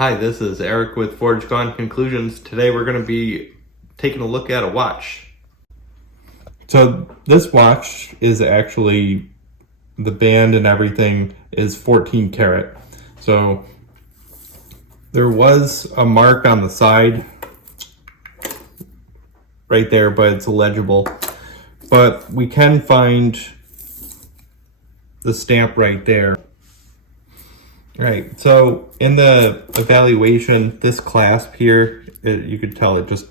Hi, this is Eric with Forge Gone Conclusions. Today we're going to be taking a look at a watch. So this watch is actually, the band and everything is 14 karat. So there was a mark on the side right there, but it's illegible. But we can find the stamp right there. Right, so in the evaluation, this clasp here, you could tell it just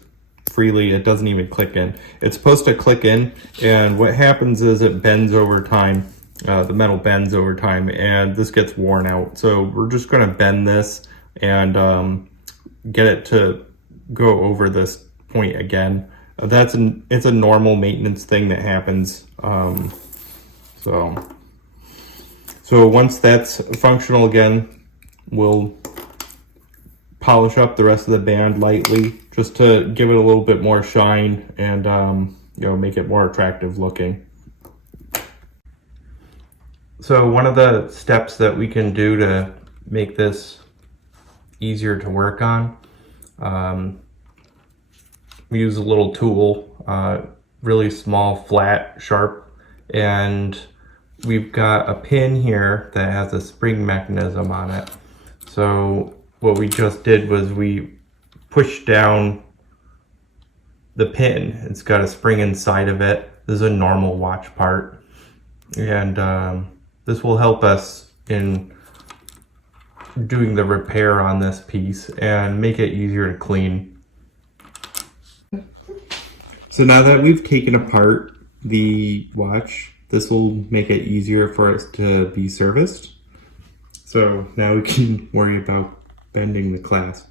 freely, it doesn't even click in. It's supposed to click in, and what happens is it bends over time. The metal bends over time, and this gets worn out. So we're just going to bend this and get it to go over this point again. It's a normal maintenance thing that happens. So once that's functional again, we'll polish up the rest of the band lightly just to give it a little bit more shine and make it more attractive looking. So one of the steps that we can do to make this easier to work on, we use a little tool, really small, flat, sharp, and we've got a pin here that has a spring mechanism on it. So what we just did was we pushed down the pin. It's got a spring inside of it. This is a normal watch part. And this will help us in doing the repair on this piece and make it easier to clean. So now that we've taken apart the watch, this will make it easier for us to be serviced. So now we can worry about bending the clasp.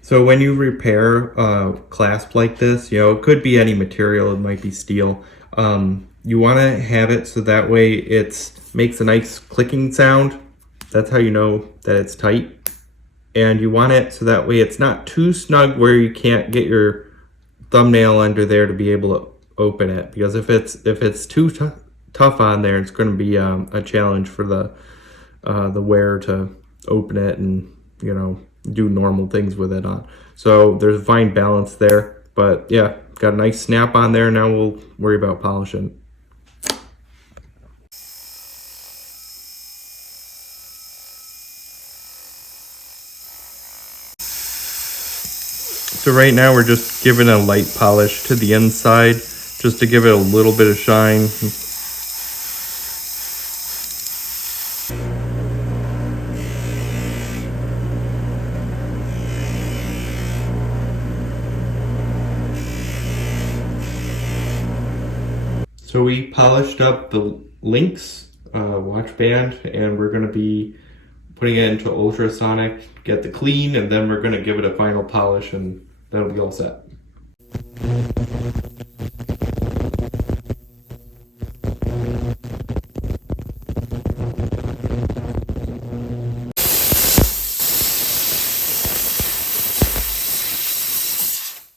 So when you repair a clasp like this, it could be any material, it might be steel. You want to have it so that way it makes a nice clicking sound. That's how you know that it's tight. And you want it so that way it's not too snug where you can't get your thumbnail under there to be able to open it. Because if it's too tough on there, it's going to be a challenge for the wearer to open it and do normal things with it on. So there's a fine balance there, but yeah, got a nice snap on there. Now we'll worry about polishing. So right now we're just giving a light polish to the inside just to give it a little bit of shine. So we polished up the Lynx watch band, and we're going to be putting it into ultrasonic, get the clean, and then we're going to give it a final polish, and that'll be all set.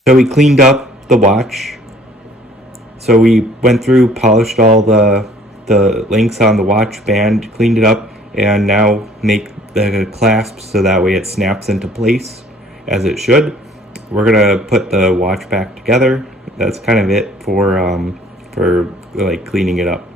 So we cleaned up the watch. So we went through, polished all the links on the watch band, cleaned it up, and now make the clasp so that way it snaps into place as it should. We're gonna put the watch back together. That's kind of it for like cleaning it up.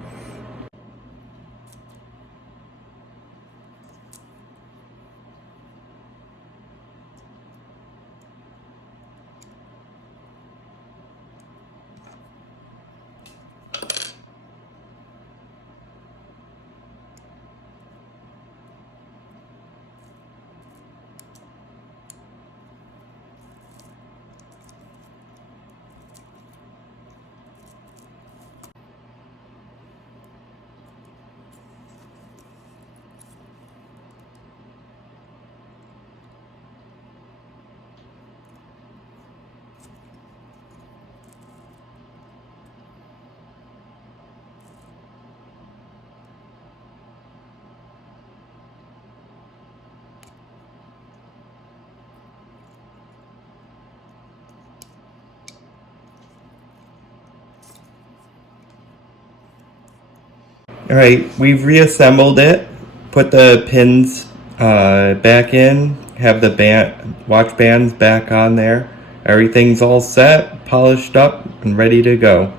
All right, we've reassembled it, put the pins back in, have the watch bands back on there. Everything's all set, polished up, and ready to go.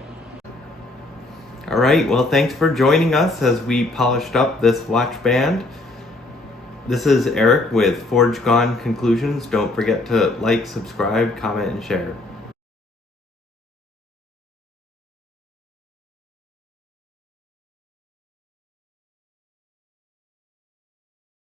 All right, well, thanks for joining us as we polished up this watch band. This is Eric with Forge Gone Conclusions. Don't forget to like, subscribe, comment, and share.